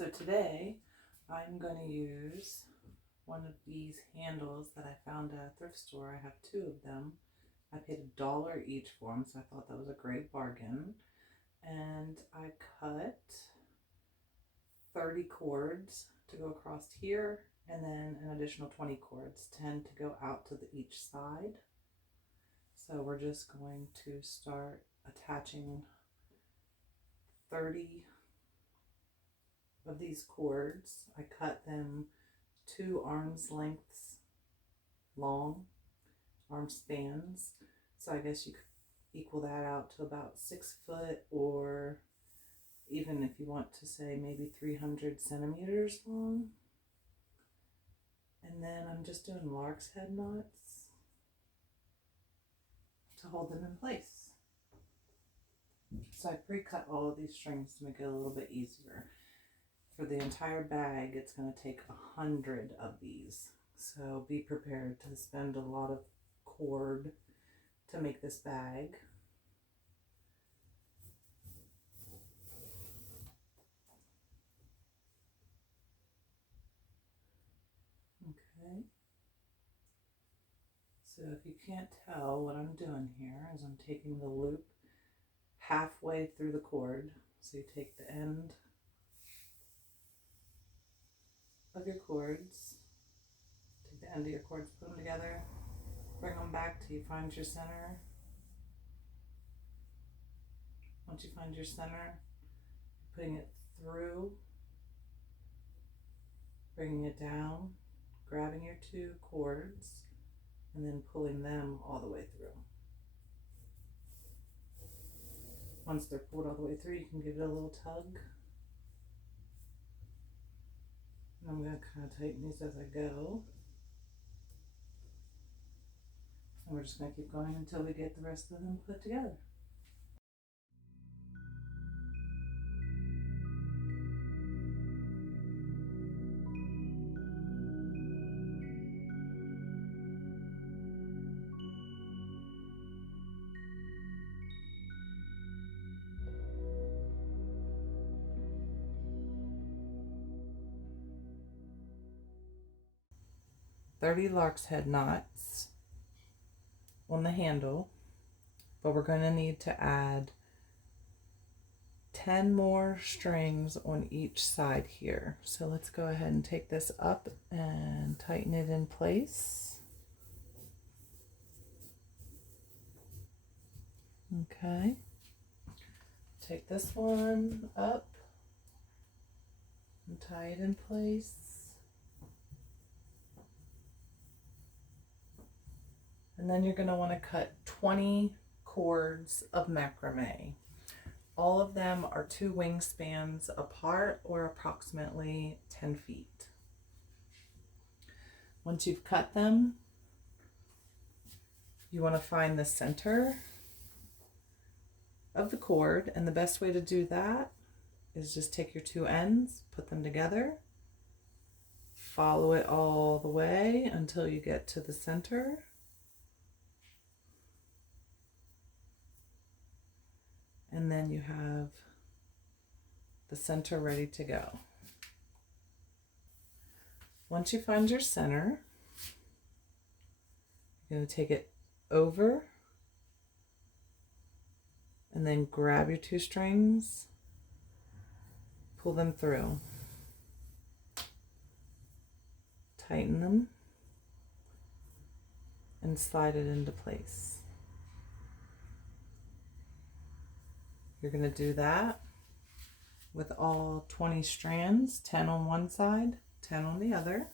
So today I'm going to use one of these handles that I found at a thrift store. I have two of them. I paid $1 each for them, so I thought that was a great bargain. And I cut 30 cords to go across here, and then an additional 20 cords, 10 to go out to each side. So we're just going to start attaching 30 of these cords. I cut them 2 arms lengths long, arm spans. So I guess you could equal that out to about 6 foot, or even if you want to say maybe 300 centimeters long. And then I'm just doing lark's head knots to hold them in place. So I pre-cut all of these strings to make it a little bit easier. For the entire bag, it's going to take 100 of these. So be prepared to spend a lot of cord to make this bag. Okay. So if you can't tell, what I'm doing here is I'm taking the loop halfway through the cord. So you take the end of your cords, take the end of your cords, put them together, bring them back till you find your center. Once you find your center, putting it through, bringing it down, grabbing your 2 cords, and then pulling them all the way through. Once they're pulled all the way through, you can give it a little tug. And I'm going to kind of tighten these as I go. And we're just going to keep going until we get the rest of them put together. $30 lark's head knots on the handle, but we're going to need to add 10 more strings on each side here. So let's go ahead and take this up and tighten it in place. Okay. Take this one up and tie it in place. And then you're going to want to cut 20 cords of macrame. All of them are 2 wingspans apart, or approximately 10 feet. Once you've cut them, you want to find the center of the cord, and the best way to do that is just take your 2 ends, put them together, follow it all the way until you get to the center. And then you have the center ready to go. Once you find your center, you're going to take it over and then grab your 2 strings, pull them through, tighten them, and slide it into place. You're going to do that with all 20 strands, 10 on one side, 10 on the other.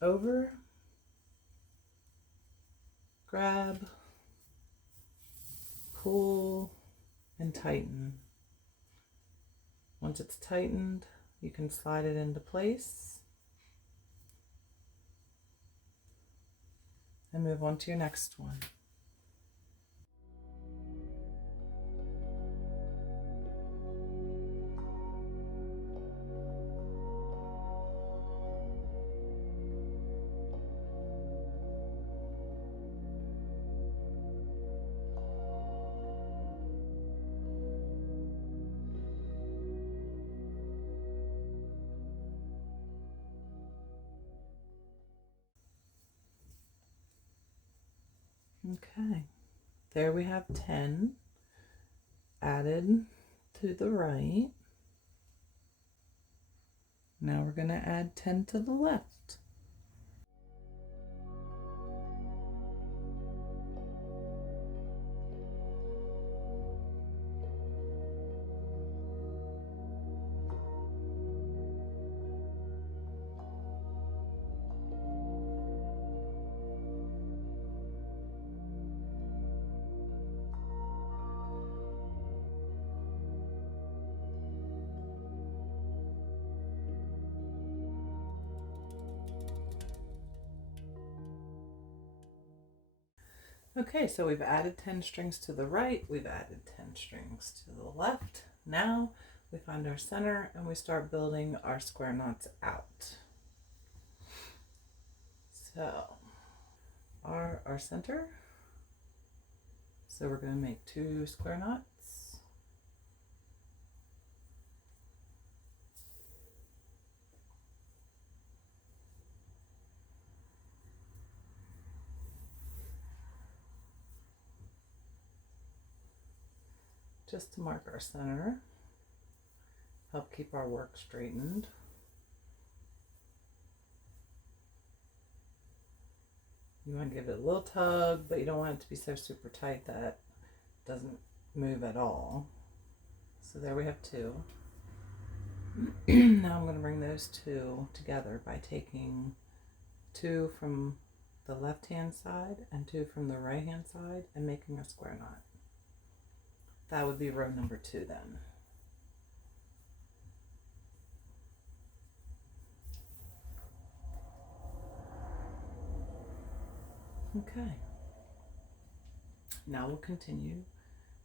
Over, grab, pull, and tighten. Once it's tightened, you can slide it into place and move on to your next one. Okay, there we have 10 added to the right. Now we're going to add 10 to the left. Okay, so we've added 10 strings to the right, we've added 10 strings to the left. Now we find our center and we start building our square knots out. So our center, so we're going to make 2 square knots. Just to mark our center, help keep our work straightened. You want to give it a little tug, but you don't want it to be so super tight that it doesn't move at all. So there we have 2. Now I'm going to bring those 2 together by taking 2 from the left hand side and 2 from the right hand side and making a square knot. That would be row number 2 then. Okay. Now we'll continue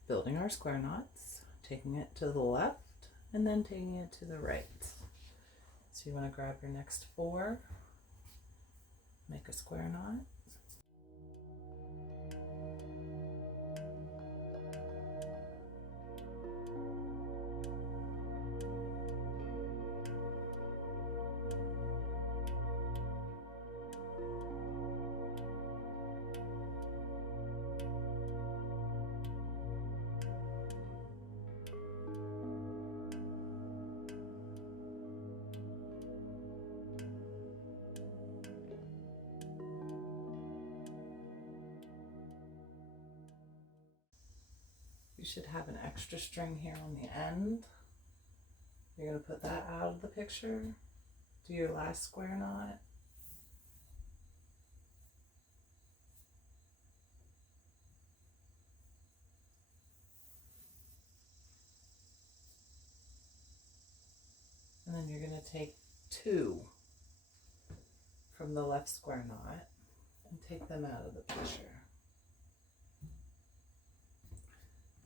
building our square knots, taking it to the left and then taking it to the right. So you want to grab your next 4, make a square knot. You should have an extra string here on the end. You're going to put that out of the picture. Do your last square knot. And then you're going to take 2 from the left square knot and take them out of the picture.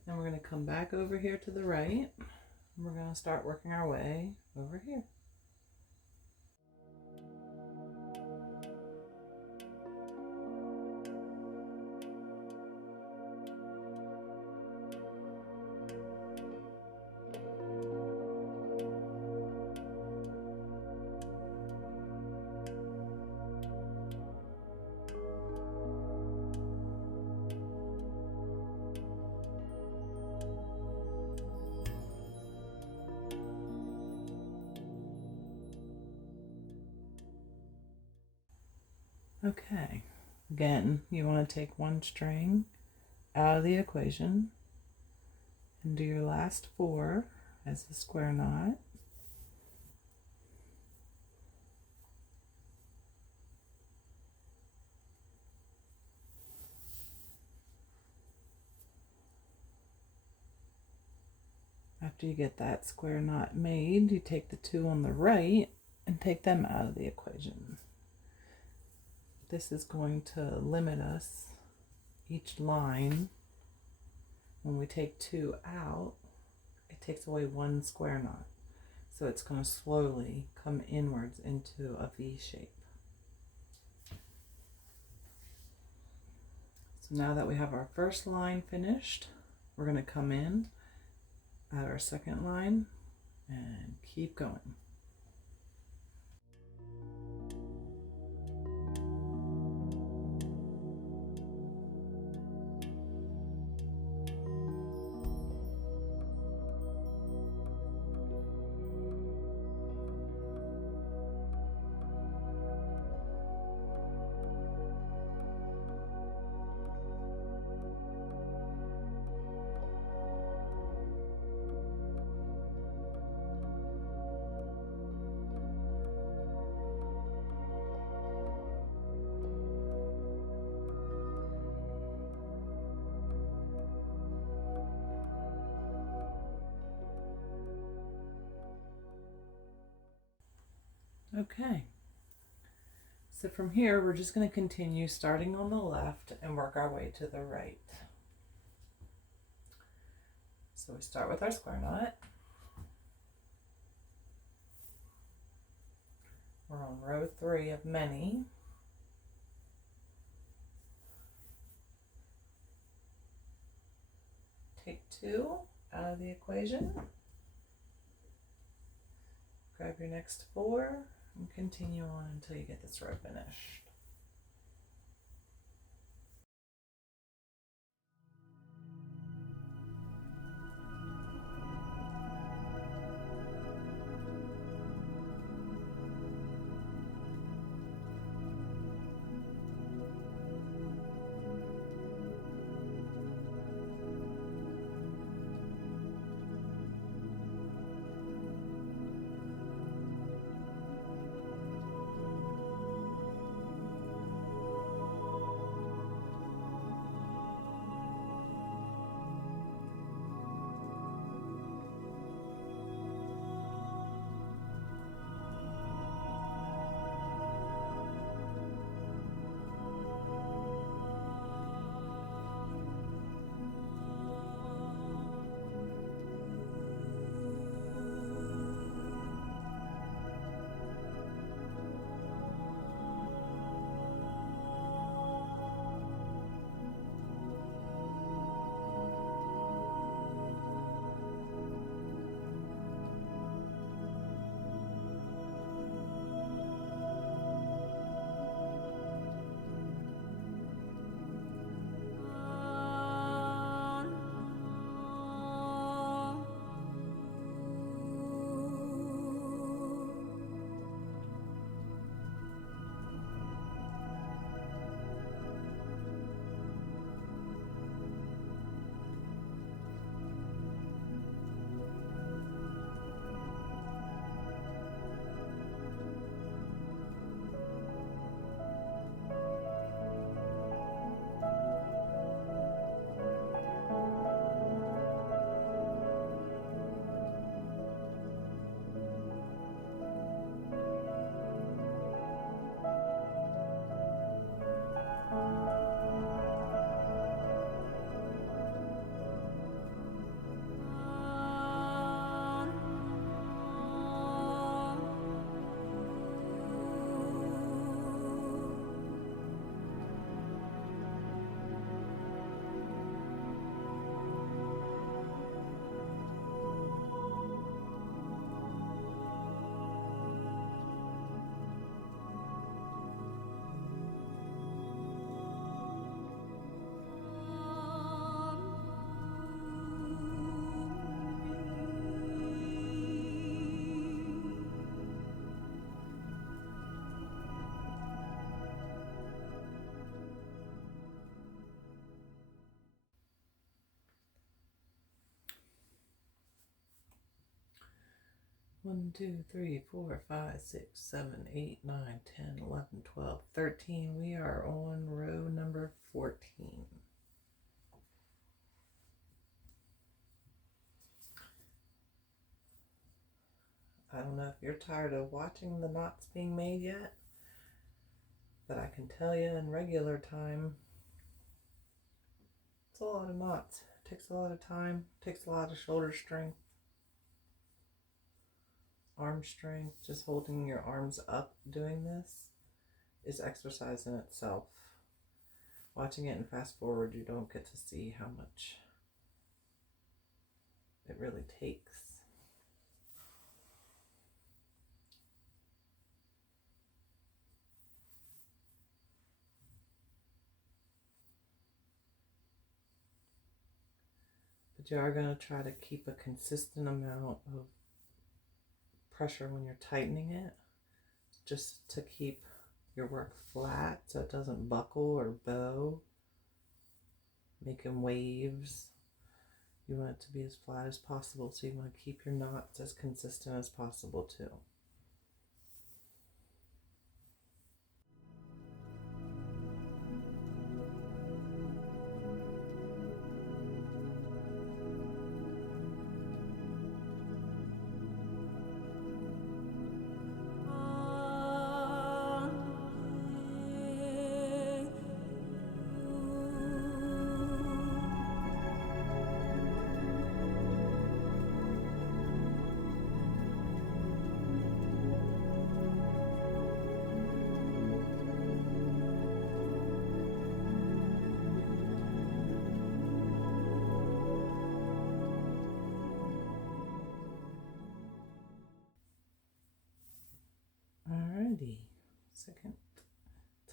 Then we're going to come back over here to the right, and we're going to start working our way over here. Okay, again, you want to take 1 string out of the equation and do your last 4 as a square knot. After you get that square knot made, you take the 2 on the right and take them out of the equation. This is going to limit us each line. When we take 2 out, it takes away 1 square knot. So it's going to slowly come inwards into a V shape. So now that we have our first line finished, we're going to come in at our second line and keep going. Okay. So from here, we're just going to continue starting on the left and work our way to the right. So we start with our square knot. We're on row 3 of many. Take 2 out of the equation. Grab your next 4 and continue on until you get this row finished. One, 2, 3, 4, 5, 6, 7, 8, 9, 10, 11, 12, 13. We are on row number 14. I don't know if you're tired of watching the knots being made yet, but I can tell you in regular time, it's a lot of knots. It takes a lot of time, takes a lot of shoulder strength, arm strength. Just holding your arms up doing this is exercise in itself. Watching it and fast forward, you don't get to see how much it really takes. But you are going to try to keep a consistent amount of pressure when you're tightening it, just to keep your work flat so it doesn't buckle or bow, making waves. You want it to be as flat as possible, so you want to keep your knots as consistent as possible too.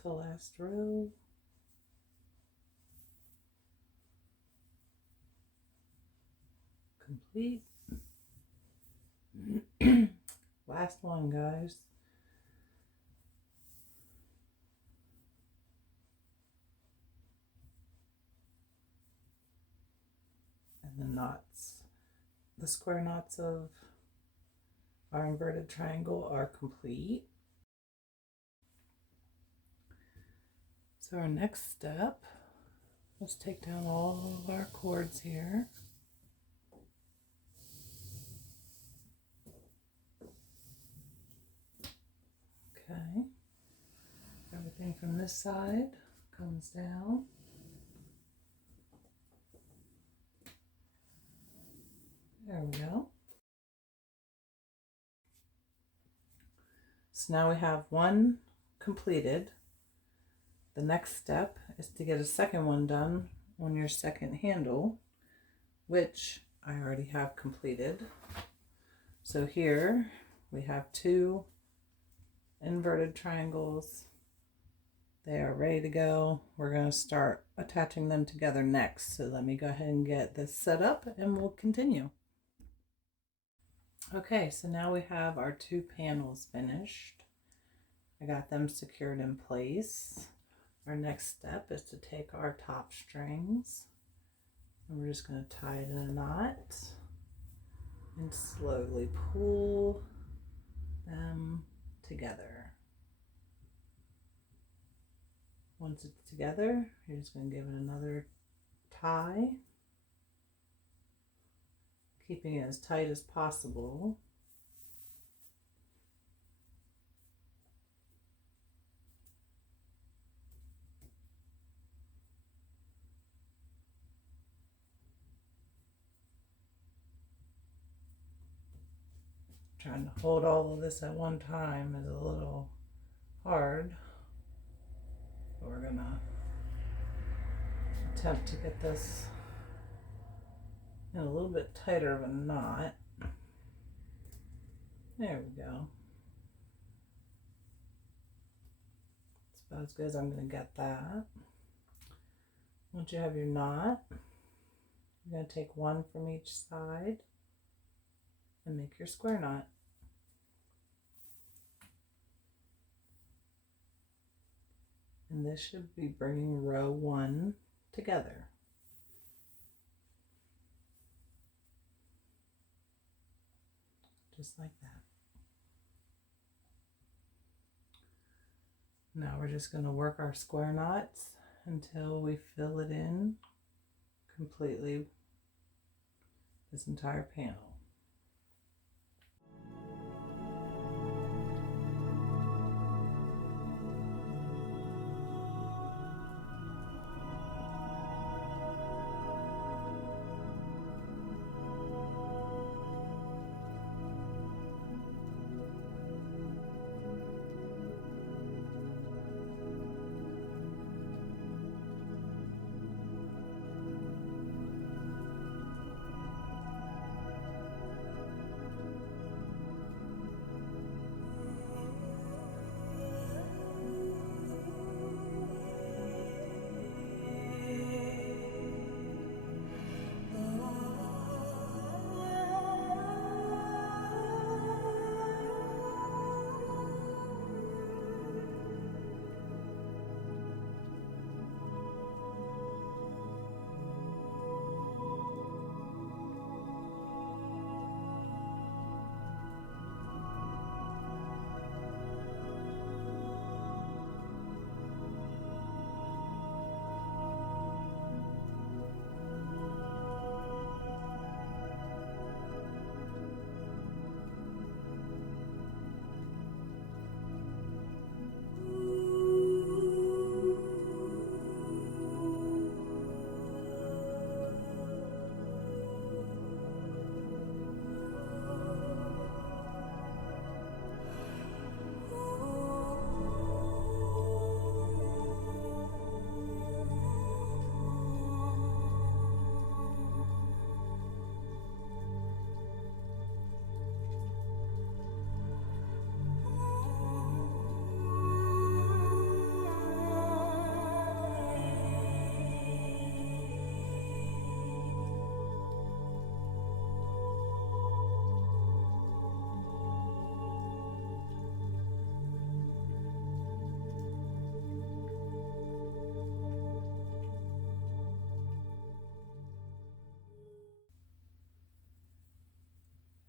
to last row. Complete. Last one, guys. And the knots, the square knots of our inverted triangle are complete. So our next step, let's take down all of our cords here. Okay, everything from this side comes down. There we go. So now we have one completed. The next step is to get a second one done on your second handle, which I already have completed. So here we have two inverted triangles. They are ready to go. We're going to start attaching them together next. So let me go ahead and get this set up and we'll continue. Okay, so now we have our two panels finished. I got them secured in place. Our next step is to take our top strings and we're just going to tie it in a knot and slowly pull them together. Once it's together, you're just going to give it another tie, keeping it as tight as possible. Trying to hold all of this at one time is a little hard. But we're going to attempt to get this in a little bit tighter of a knot. There we go. It's about as good as I'm going to get that. Once you have your knot, you're going to take one from each side and make your square knot. And this should be bringing row one together. Just like that. Now we're just going to work our square knots until we fill it in completely, this entire panel.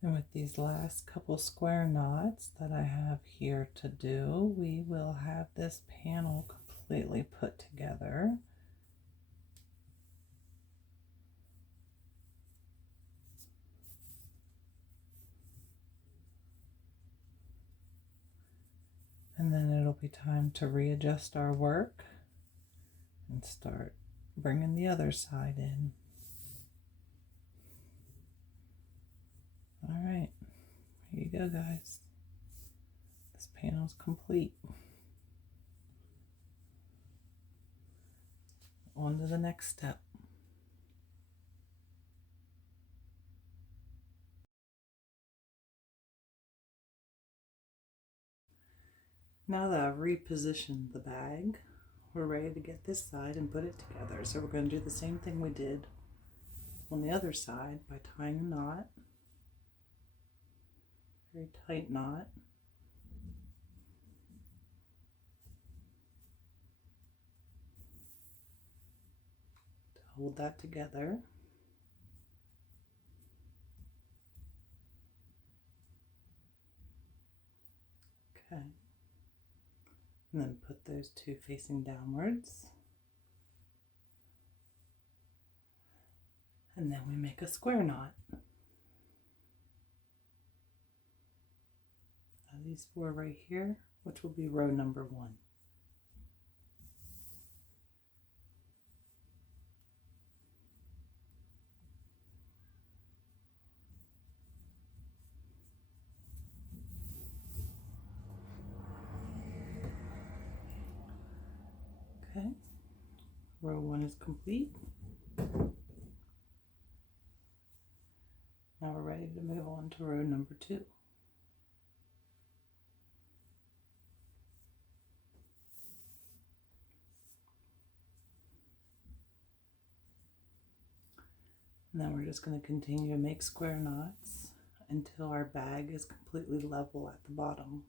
And with these last couple square knots that I have here to do, we will have this panel completely put together. And then it'll be time to readjust our work and start bringing the other side in. All right, here you go, guys. This panel's complete. On to the next step. Now that I've repositioned the bag, we're ready to get this side and put it together. So we're going to do the same thing we did on the other side by tying a knot, very tight knot. To hold that together. Okay. And then put those two facing downwards. And then we make a square knot. Now these four right here, which will be row number 1. Okay, row 1 is complete. Now we're ready to move on to row number 2. And then we're just going to continue to make square knots until our bag is completely level at the bottom.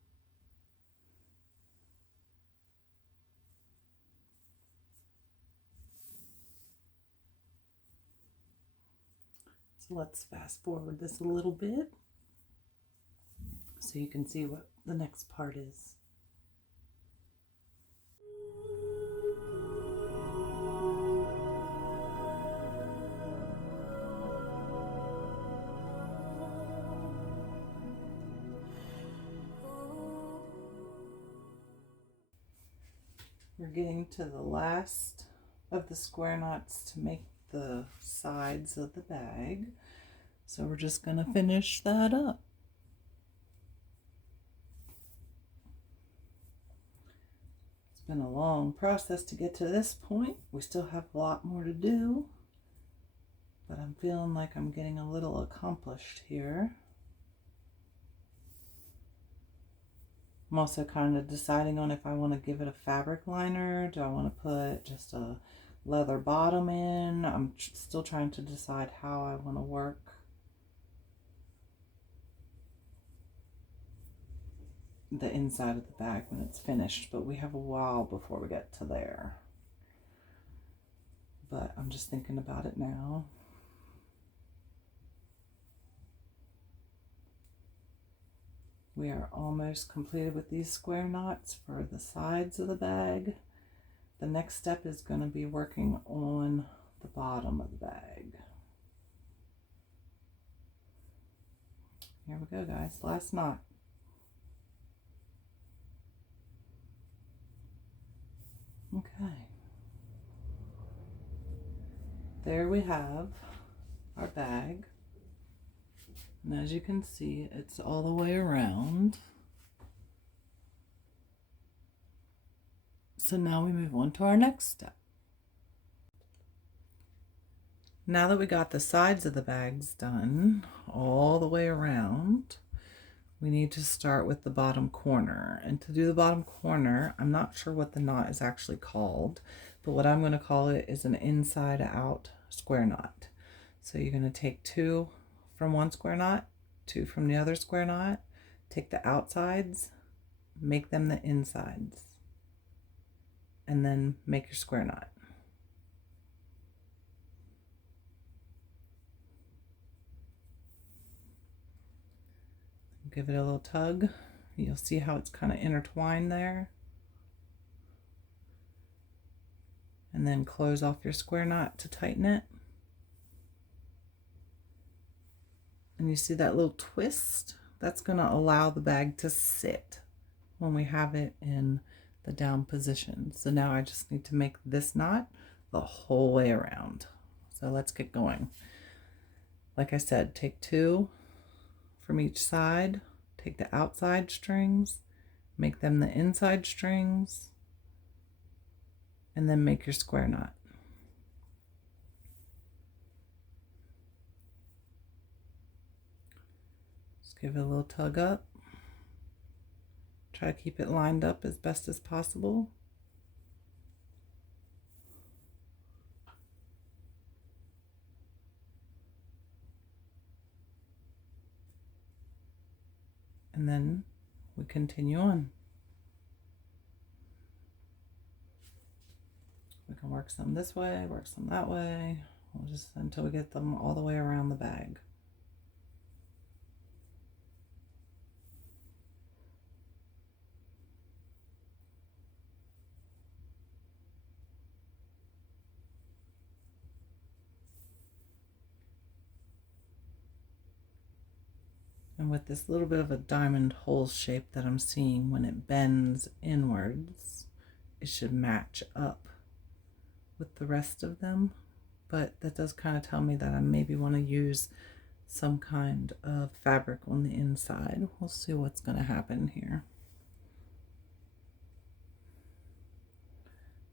So let's fast forward this a little bit so you can see what the next part is. We're getting to the last of the square knots to make the sides of the bag. So we're just going to finish that up. It's been a long process to get to this point. We still have a lot more to do, but I'm feeling like I'm getting a little accomplished here. I'm also kind of deciding on if I want to give it a fabric liner. Do I want to put just a leather bottom in? I'm still trying to decide how I want to work. The inside of the bag when it's finished, but we have a while before we get to there. But I'm just thinking about it now. We are almost completed with these square knots for the sides of the bag. The next step is going to be working on the bottom of the bag. Here we go, guys. Last knot. Okay. There we have our bag. And as you can see, it's all the way around. So now we move on to our next step. Now that we got the sides of the bags done all the way around, we need to start with the bottom corner. And to do the bottom corner, I'm not sure what the knot is actually called, but what I'm going to call it is an inside out square knot. So you're going to take 2 from one square knot, 2 from the other square knot, take the outsides, make them the insides, and then make your square knot. give it a little tug. You'll see how it's kind of intertwined there. And then close off your square knot to tighten it. And you see that little twist? That's going to allow the bag to sit when we have it in the down position. So now I just need to make this knot the whole way around. So let's get going. Like I said, take 2 from each side, take the outside strings, make them the inside strings, and then make your square knot. Just give it a little tug up. Try to keep it lined up as best as possible. And then we continue on. We can work some this way, work some that way. We'll just until we get them all the way around the bag. And with this little bit of a diamond hole shape that I'm seeing, when it bends inwards, it should match up with the rest of them. But that does kind of tell me that I maybe want to use some kind of fabric on the inside. We'll see what's going to happen here.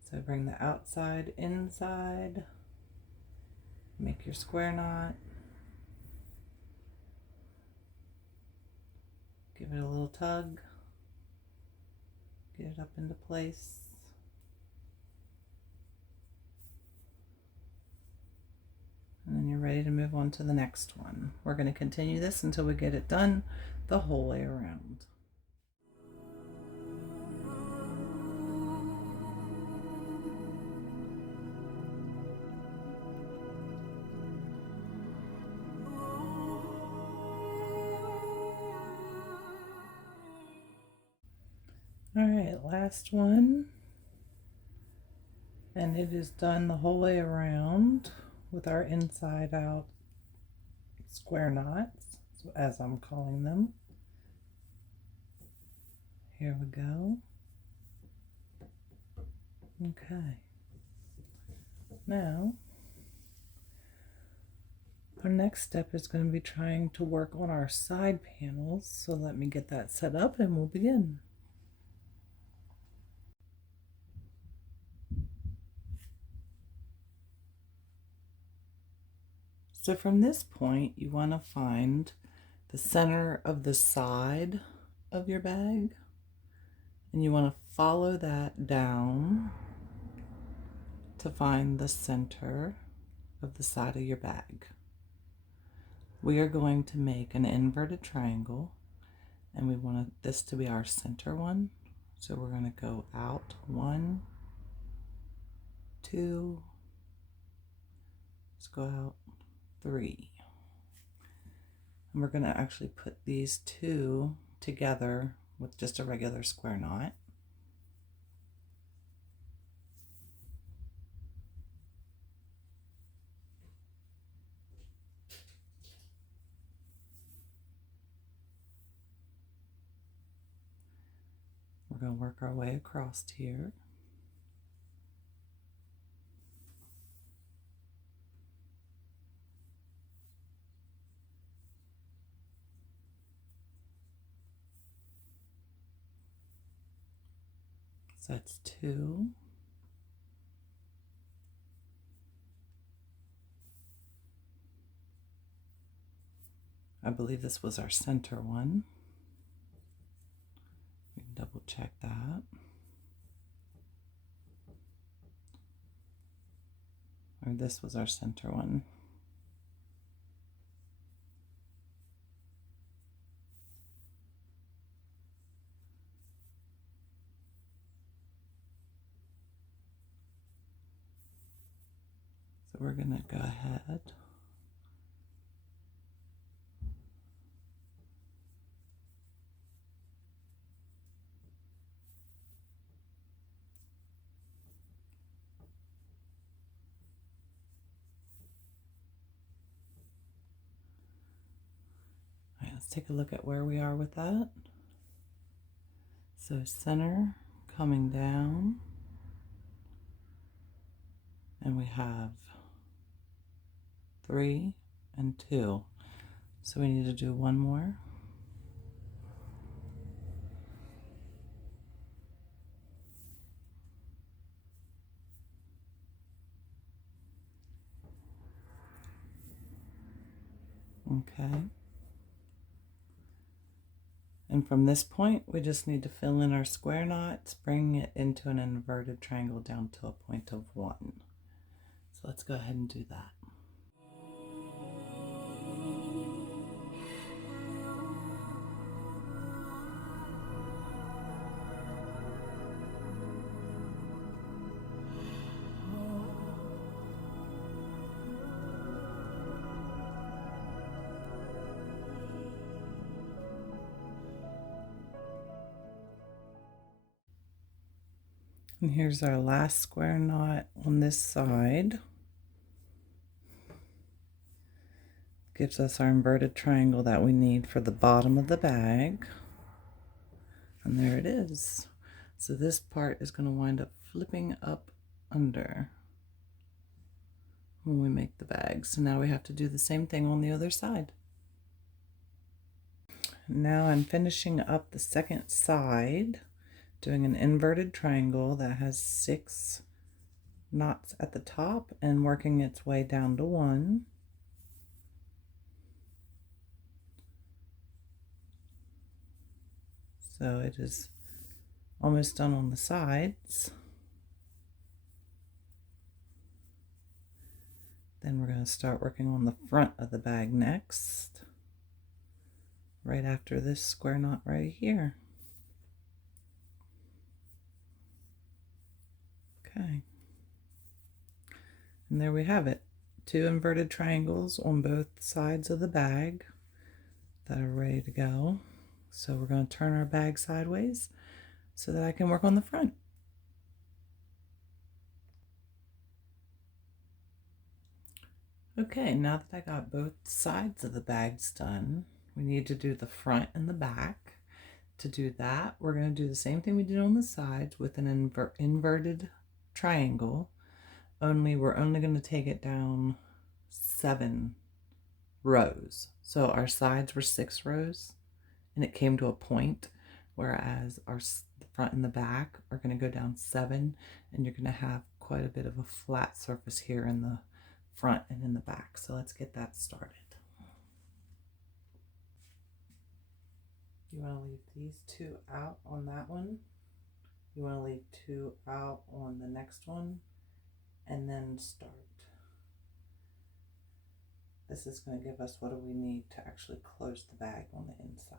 So bring the outside inside, make your square knot. Give it a little tug, get it up into place. And then you're ready to move on to the next one. We're going to continue this until we get it done the whole way around. All right, last one. And it is done the whole way around with our inside out square knots, as I'm calling them. Here we go. Okay. Now, our next step is going to be trying to work on our side panels. So let me get that set up and we'll begin. So from this point, you want to find the center of the side of your bag, and you want to follow that down to find the center of the side of your bag. We are going to make an inverted triangle, and we want this to be our center one. So we're going to go out 1, 2, let's go out 3. And we're going to actually put these 2 together with just a regular square knot. We're going to work our way across here. So that's 2. I believe this was our center one. We can double check that. Or this was our center one. So we're going to go ahead Let's take a look at where we are with that. So center coming down, and we have 3 and 2. So we need to do one more. Okay. And from this point, we just need to fill in our square knots, bring it into an inverted triangle down to a point of 1. So let's go ahead and do that. And here's our last square knot on this side. Gives us our inverted triangle that we need for the bottom of the bag. And there it is. So this part is going to wind up flipping up under when we make the bag. So now we have to do the same thing on the other side. Now I'm finishing up the second side, doing an inverted triangle that has 6 knots at the top and working its way down to 1. So it is almost done on the sides. Then we're going to start working on the front of the bag next, right after this square knot right here. Okay. And there we have it. 2 inverted triangles on both sides of the bag that are ready to go. So we're going to turn our bag sideways so that I can work on the front. Okay, now that I got both sides of the bags done, we need to do the front and the back. To do that, we're going to do the same thing we did on the sides with an inverted triangle, only we're only going to take it down 7 rows. So our sides were 6 rows and it came to a point, whereas the front and the back are going to go down 7, and you're going to have quite a bit of a flat surface here in the front and in the back. So let's get that started. You want to leave these 2 out on that one. You want to leave 2 out on the next one, and then start. This is going to give us what do we need to actually close the bag on the inside.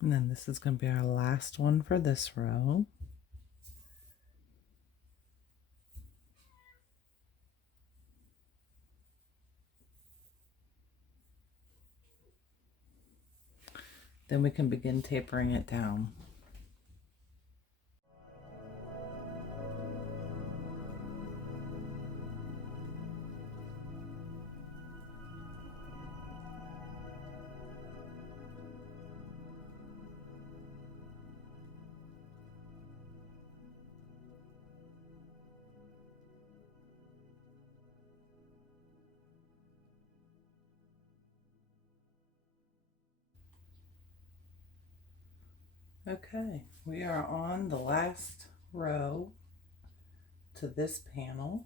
And then this is going to be our last one for this row. Then we can begin tapering it down. Okay, we are on the last row to this panel.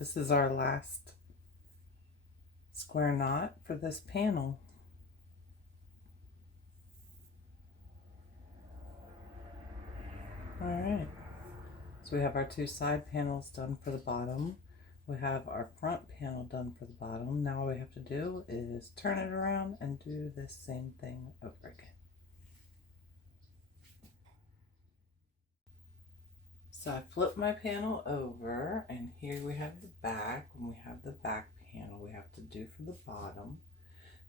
This is our last square knot for this panel. All right, so we have our two side panels done for the bottom. We have our front panel done for the bottom. Now all we have to do is turn it around and do the same thing over again. So I flip my panel over, and here we have the back. When we have the back panel, we have to do for the bottom.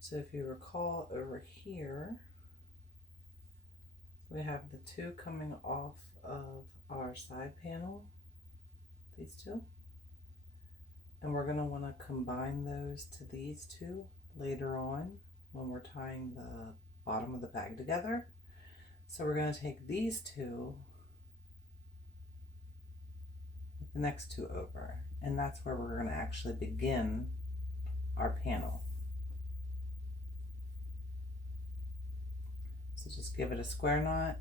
So if you recall over here, we have the two coming off of our side panel, these two. And we're going to want to combine those to these two later on when we're tying the bottom of the bag together. So we're going to take these two with the next two over, and that's where we're going to actually begin our panel. So just give it a square knot.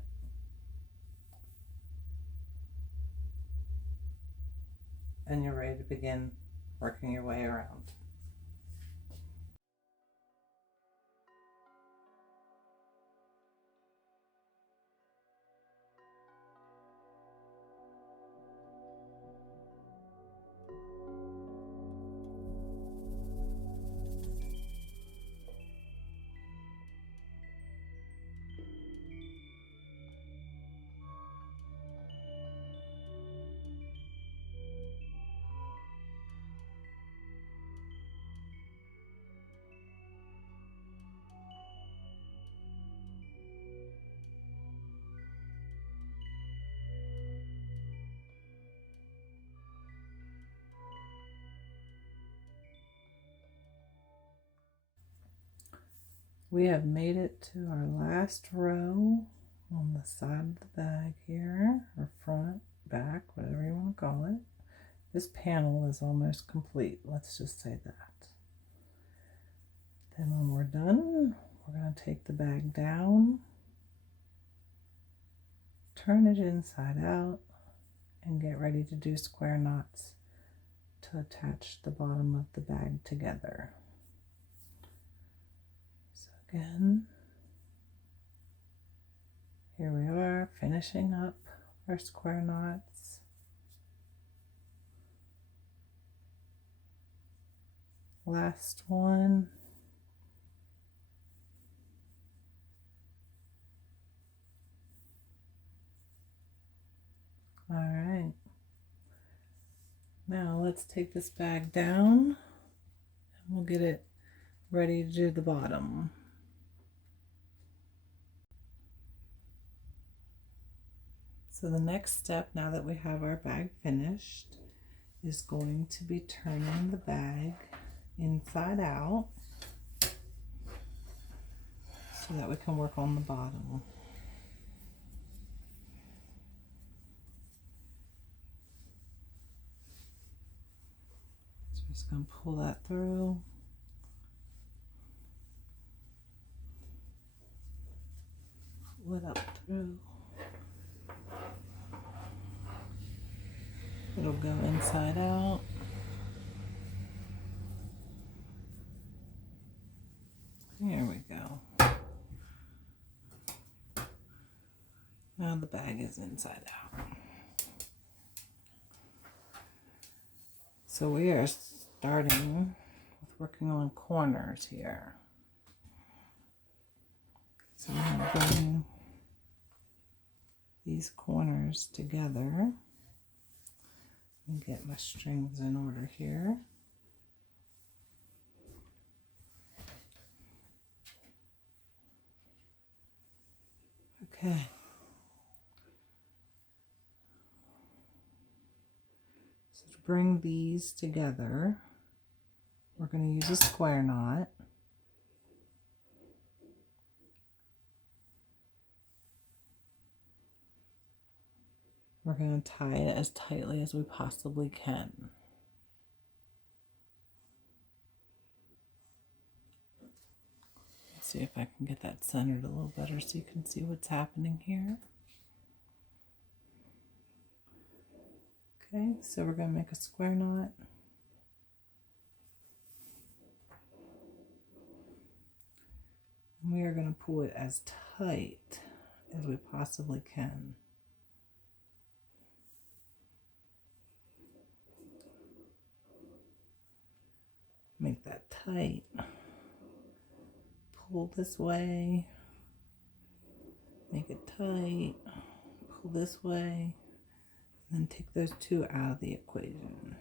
And you're ready to begin working your way around. We have made it to our last row on the side of the bag here, or front, back, whatever you want to call it. This panel is almost complete, let's just say that. Then when we're done, we're going to take the bag down, turn it inside out, and get ready to do square knots to attach the bottom of the bag together. Again, here we are finishing up our square knots. Last one. All right. Now let's take this bag down and we'll get it ready to do the bottom. So the next step, now that we have our bag finished, is going to be turning the bag inside out so that we can work on the bottom. So I'm just going to pull that through. Pull it up through. It'll go inside out. Here we go. Now the bag is inside out. So we are starting with working on corners here. So I'm going to bring these corners together. And get my strings in order here. Okay. So to bring these together, we're going to use a square knot. We're going to tie it as tightly as we possibly can. Let's see if I can get that centered a little better so you can see what's happening here. Okay, so we're going to make a square knot We are going to pull it as tight as we possibly can. Make that tight. Pull this way. Make it tight. Pull this way. And then take those two out of the equation.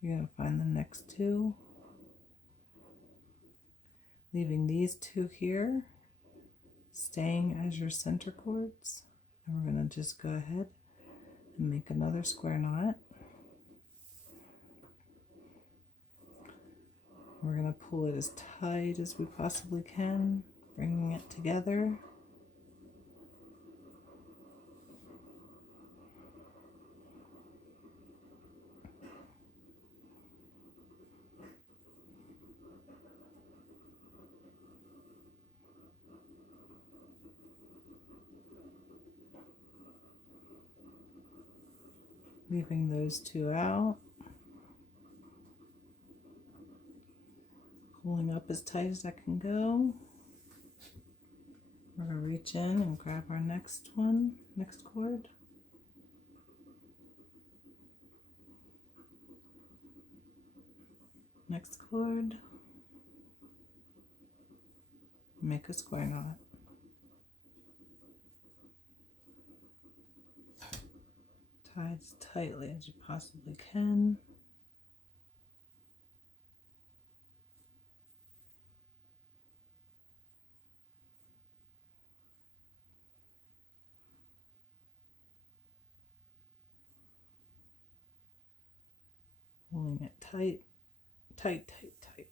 You're going to find the next two. Leaving these two here, staying as your center cords. And we're going to just go ahead and make another square knot. We're going to pull it as tight as we possibly can, bringing it together. Leaving those two out. Pulling up as tight as I can go. We're going to reach in and grab our next one, next cord. Next cord. Make a square knot. Tie as tightly as you possibly can. Pulling it tight, tight, tight, tight.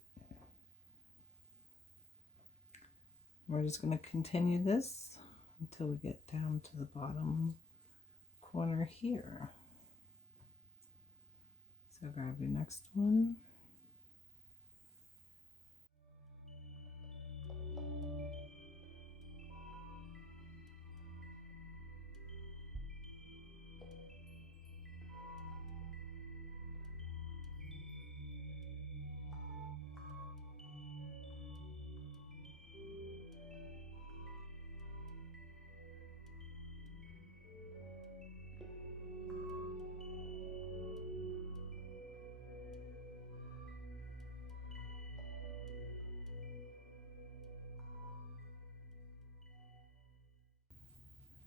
We're just going to continue this until we get down to the bottom corner here. So grab your next one.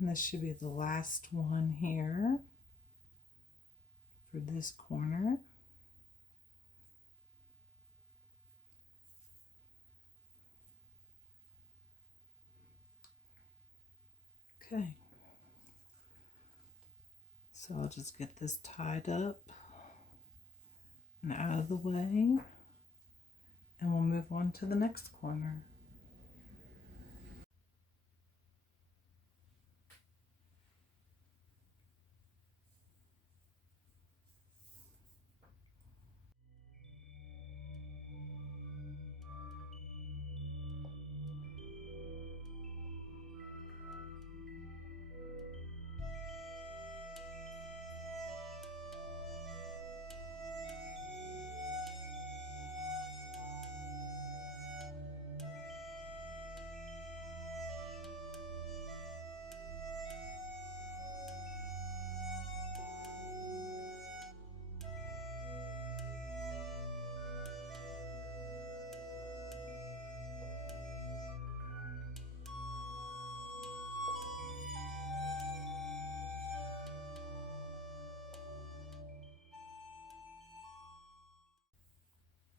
And this should be the last one here for this corner. Okay. So I'll just get this tied up and out of the way, and we'll move on to the next corner.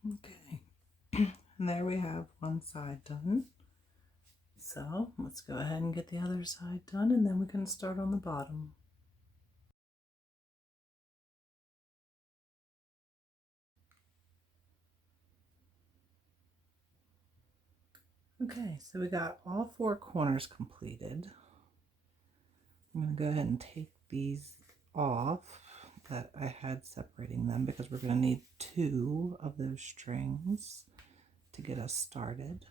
Okay, and there we have one side done. So let's go ahead and get the other side done, and then we can start on the bottom. Okay, so we got all four corners completed. I'm going to go ahead and take these off that I had separating them, because we're going to need two of those strings to get us started.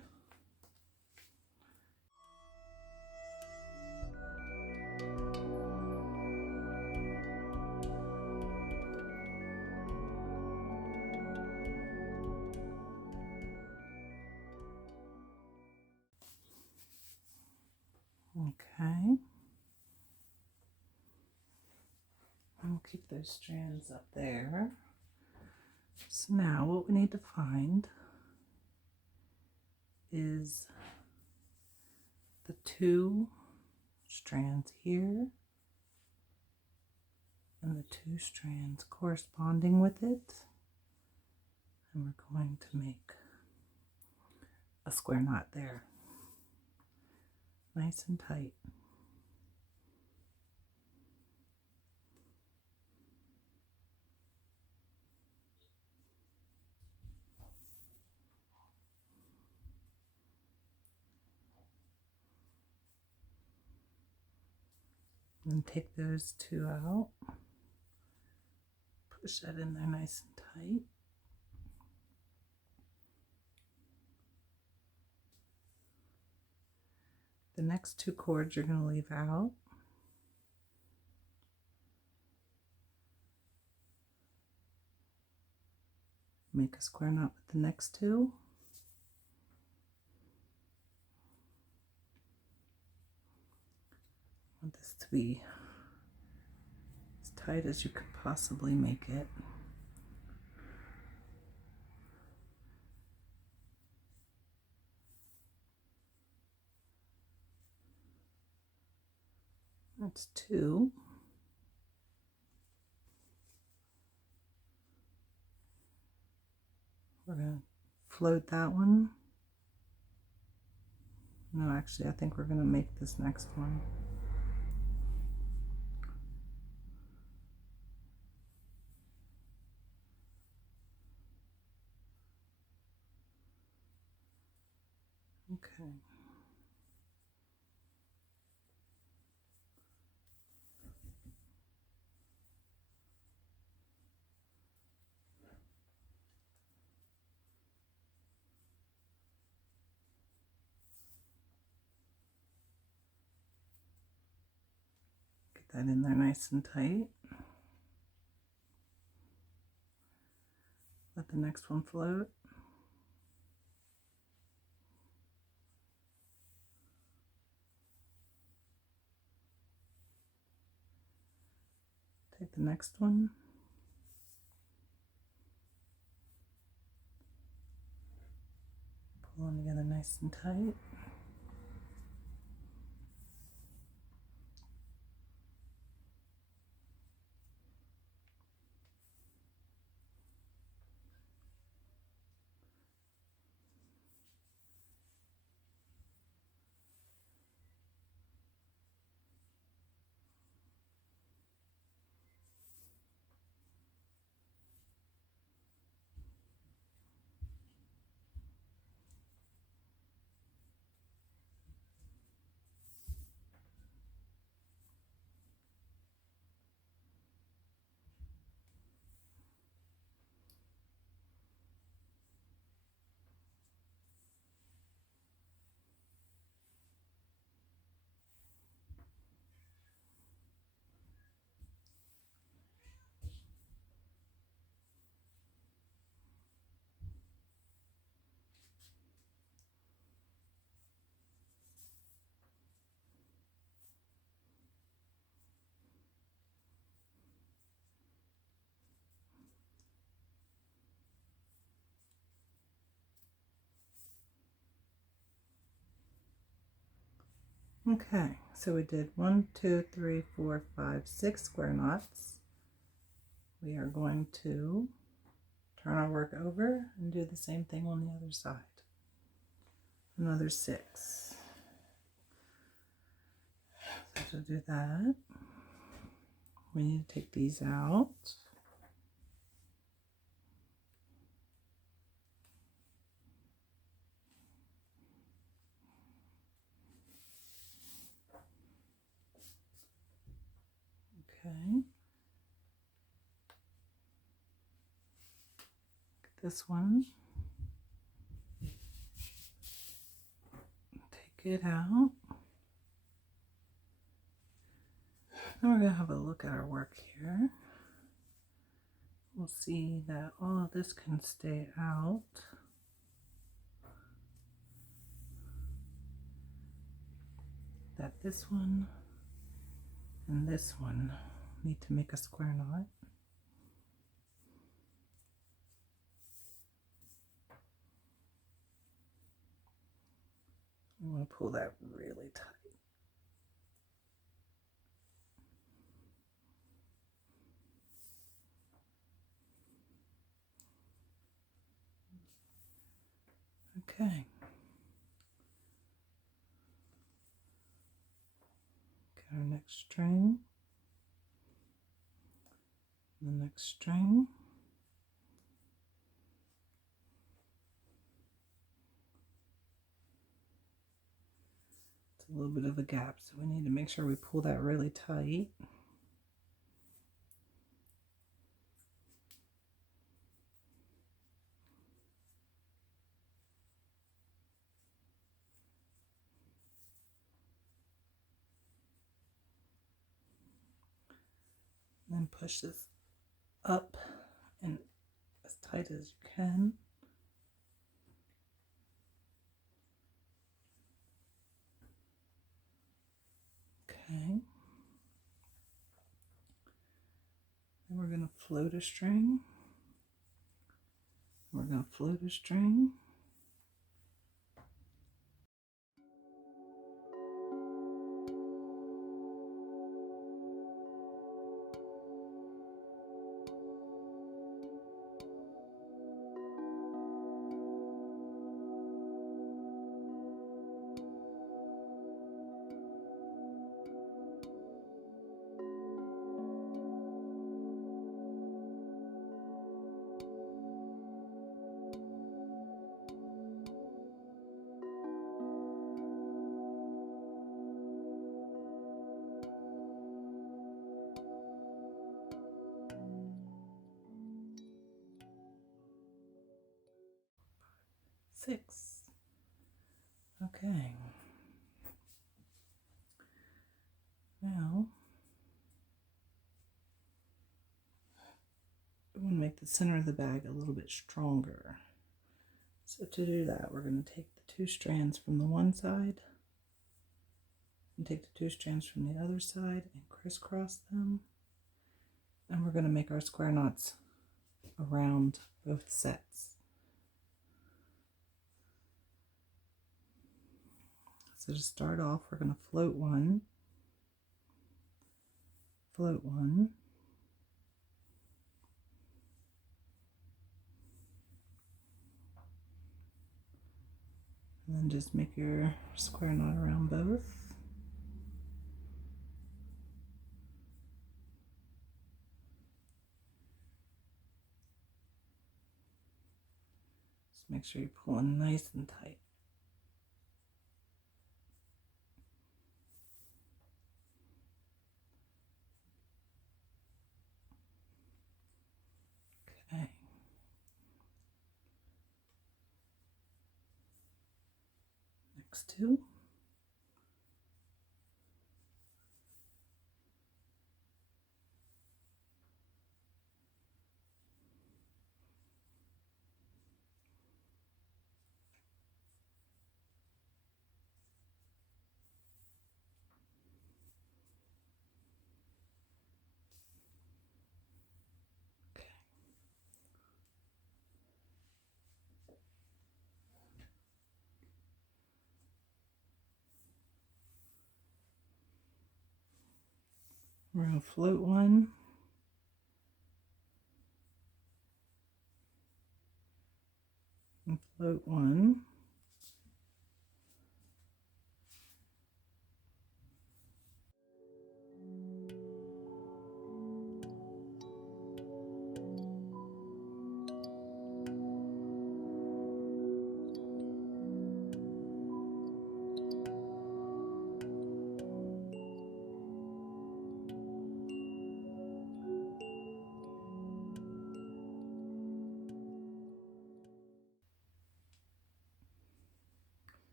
Okay. We'll keep those strands up there. So now what we need to find is the 2 strands here and the 2 strands corresponding with it, and we're going to make a square knot there, nice and tight. And take those 2 out, push that in there nice and tight. The next 2 cords you're going to leave out. Make a square knot with the next 2. I want this to be as tight as you could possibly make it. That's 2. We're going to float that one. No, actually, I think we're going to make this next one. Okay. Get that in there nice and tight. Let the next one float. Take the next one. Pull them together nice and tight. Okay, so we did 1, 2, 3, 4, 5, 6 square knots. We are going to turn our work over and do the same thing on the other side. Another 6. So to do that, we need to take these out. Okay. This one. Take it out. Then we're going to have a look at our work here. We'll see that all of this can stay out. that this one and this one need to make a square knot. I want to pull that really tight. Okay. Get our next string. The next string. It's a little bit of a gap, so we need to make sure we pull that really tight. Then push this up and as tight as you can. Okay. Then we're going to float a string. We're going to float a string. Six. Okay. Now, we want to make the center of the bag a little bit stronger. So to do that, we're going to take the two strands from the one side and take the two strands from the other side and crisscross them. And we're going to make our square knots around both sets. So to start off, we're going to float one, and then just make your square knot around both. Just make sure you're pulling nice and tight. Okay. Next two. We're going to float one, and float one.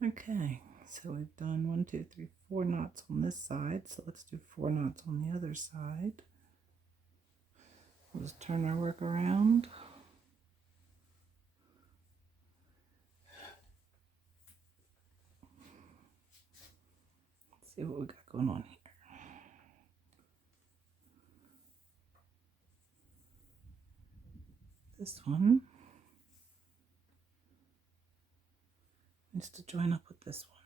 Okay, so we've done 1, 2, 3, 4 knots on this side. So let's do 4 knots on the other side. We'll just turn our work around. see what we got going on here. This one needs to join up with this one.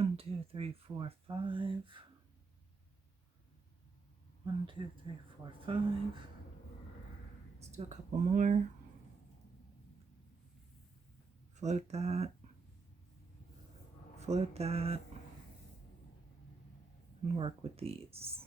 One, two, three, four, five. 1, 2, 3, 4, 5. Let's do a couple more. Float that. Float that. And work with these.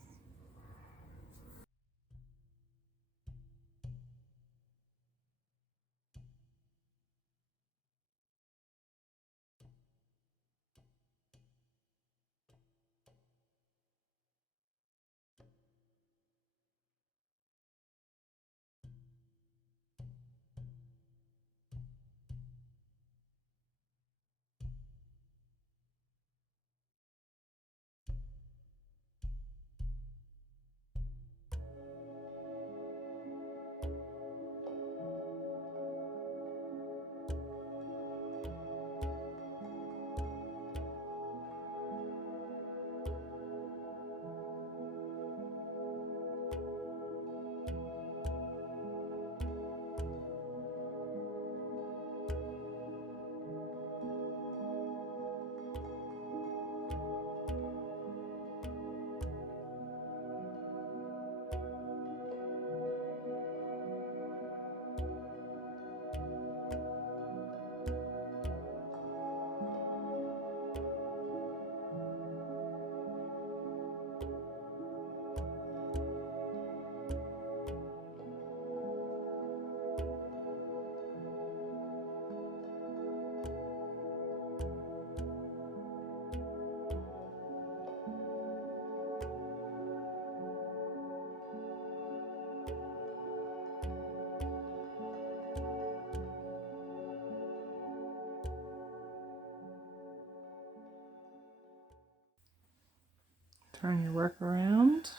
Turn your work around.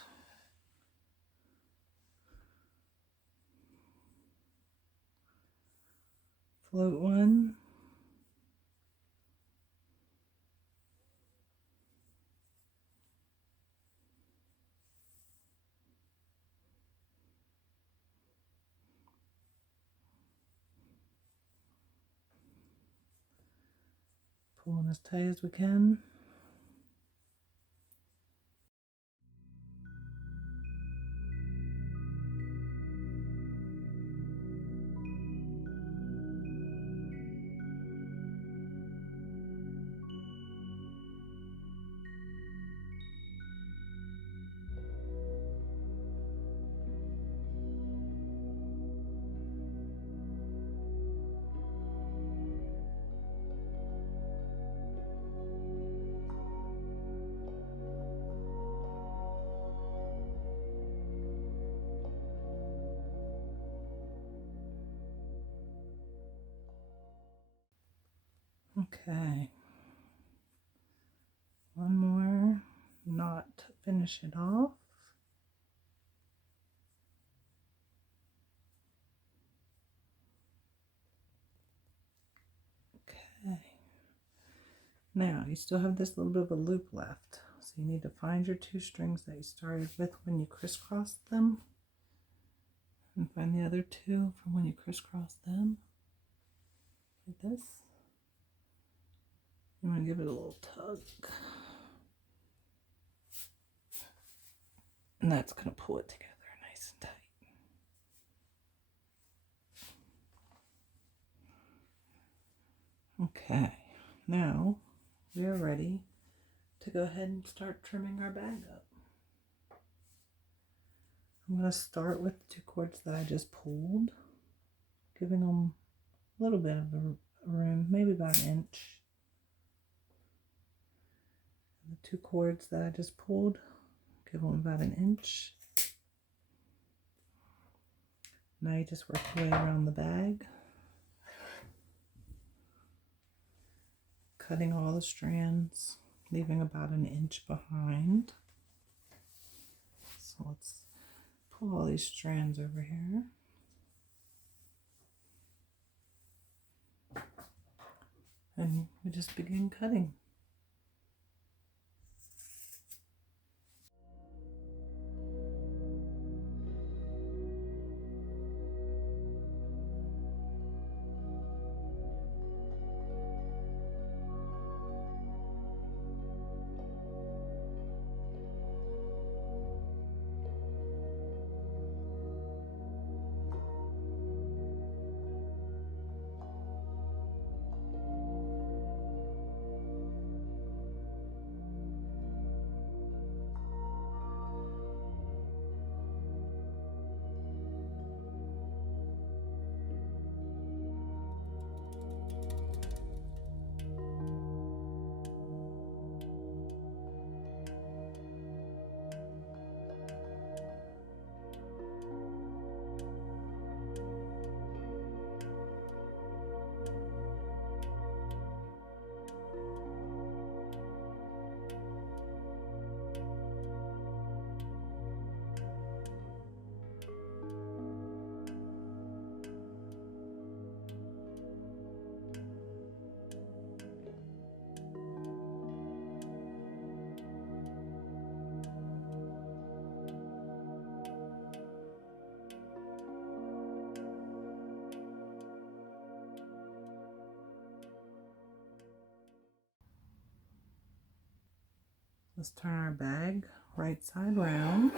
Float one. Pull in as tight as we can. Okay. One more knot to finish it off. Now you still have this little bit of a loop left. So you need to find your 2 strings that you started with when you crisscrossed them. And find the other 2 from when you crisscrossed them. Like this. You want to give it a little tug. And that's going to pull it together nice and tight. Okay, now we are ready to go ahead and start trimming our bag up. I'm going to start with the 2 cords that I just pulled, giving them a little bit of a room, maybe about an inch. And the 2 cords that I just pulled, give them about an inch. Now you just work your way around the bag, cutting all the strands, leaving about an inch behind. So let's pull all these strands over here. And we just begin cutting. Let's turn our bag right side round.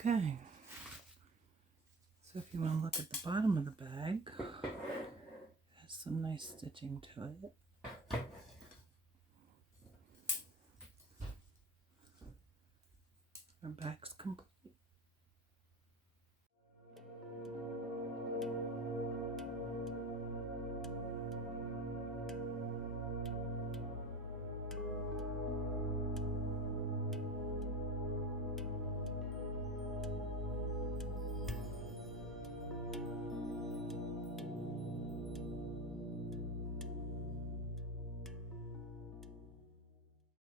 Okay. So if you want to look at the bottom of the bag, it has some nice stitching to it. Our bag's complete.